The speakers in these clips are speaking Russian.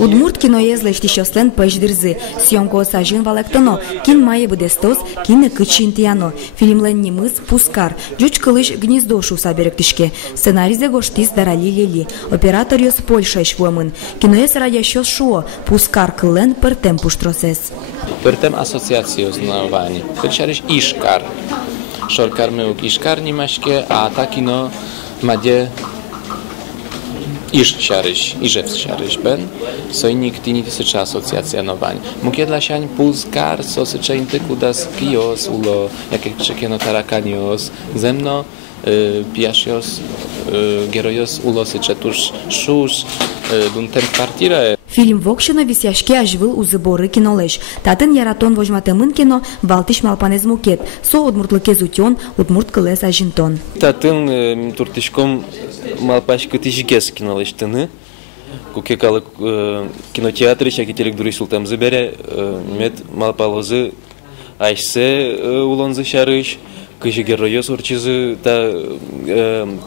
Удмурт киноез лештишослен пэждирзы. Съемку осажин валектоно. Кин мае будестос, кин кычин тияно. Фильмлен немыз пускар. Жуч кылыш гнездо шуса беректишке. Сценарийзе гоштис дарали лели. Оператор ёс Польша ишвуамын. Киноез радящос шуо. Пускар кылен пертем пуштросес. Пертем ассоциацию знавани. Печариш ишкар. Шоркар меук ишкар нимашке, а такино маде iż siaryś, iżew siaryś ben, sojnik tini tysycza asocjacja nowań. Mukie dla siań pulskar, sosyczeń tyku das kios, ulo, jakich czekieno tarakanios, zemno, piasios, gerojos, ulo syczetusz, szusz, duntem kwartire. Фильм вокшина висяшке ажвыл узыборы кинолеш. Татын яратон вожматымын кино валтиш малпанез мукет. Со удмуртлыке зутен, удмурт кылес ажинтон. Татын туртишком малпашка тишгес кинолеш тыны. Куке калык кинотеатры шакителек дурисул там забере. Мет малпалозы айсе улонзы шарыш. Кыжы героёс урчизы та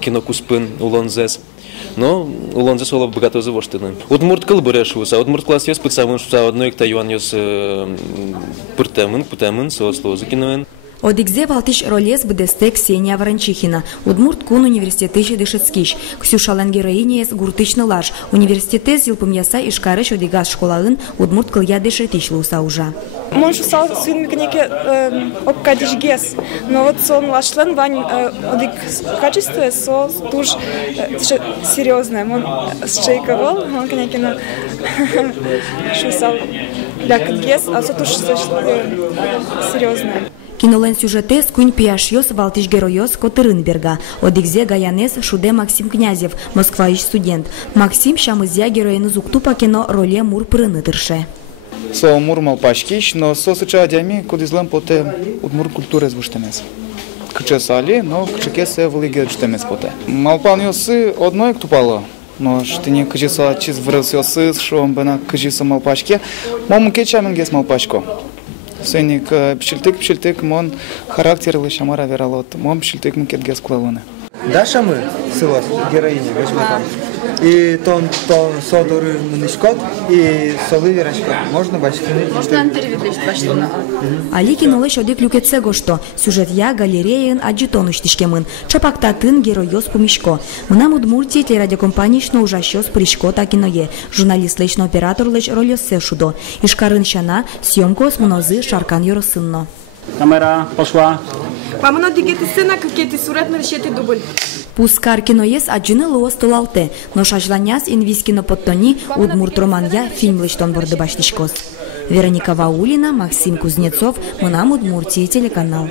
кинокуспын улонзес. Но улонзе соло богатозы воштыны. Удмурт кыл бурешуса, удмурт класс ёс пыцамын шуса одной кта юан ёс путамын, сослозы киновен. Одигзе валтиш ролес бдесте Ксения Ворончихина. Удмурт кун университетыш дышецкиш. Ксюшалан героинес гуртычны лаш. Университет зилпым яса ишкарыш одигаз школаын удмурт кылья дышетиш луса ужа. Мон шусал сын мекнеке обкадиш гес. Но вот сон лашлен вань одик качество со туж серьезное. Мон счейковал, мон кнеке на шусал ляк гес, а со туж серьезное. Кинолен сюжетес кунь пиашьёс валтиш героёс Котырынберга. Одигзе гаянес шуде Максим Князев, москваиш студент. Максим шамызя героину зуктупа кино роле мур прыны тырше. Со мур малпашкиш, но со сыча дями кудизлам поте удмур культуры звуштемес. Кычесали, но кычекесе вылыге жтемес поте. Малпан ёсы одной ктупало. Но штыне кычеса чиз врыс ёсы, шо бена кычеса малпашке. Мому кечамен гес малпашко. Сеник пшильтык мон характерлы шамара вералот. Мон пшильтык мукет гес клалоны. Даша мы сылос героини возьмем. И тон содоры мнишкот и солы верашкот. Можно бачкины? Можно переведлишь баштона. Али кинолеш одик люкетсе гошто. Сюжет я галереян аджитон уштишкемын. Чапактатын героёс пумишко. Мнам удмуртии телерадиокомпанийшно ужащёс пришко та киное. Журналист лечно оператор леч ролёссе шудо. Ишкарын шана съемкос мнозы шаркан ёросынно. Камера пошла. Мамно дигети сцена, какие-то суретно решети дубль. Пускар киноес аджины луос тулалте, но шажланяс инвискино подтони удмурт романья фильм лечтон борды баштишкос. Вероника Ваулина, Максим Кузнецов, Мнам Удмуртии телеканал.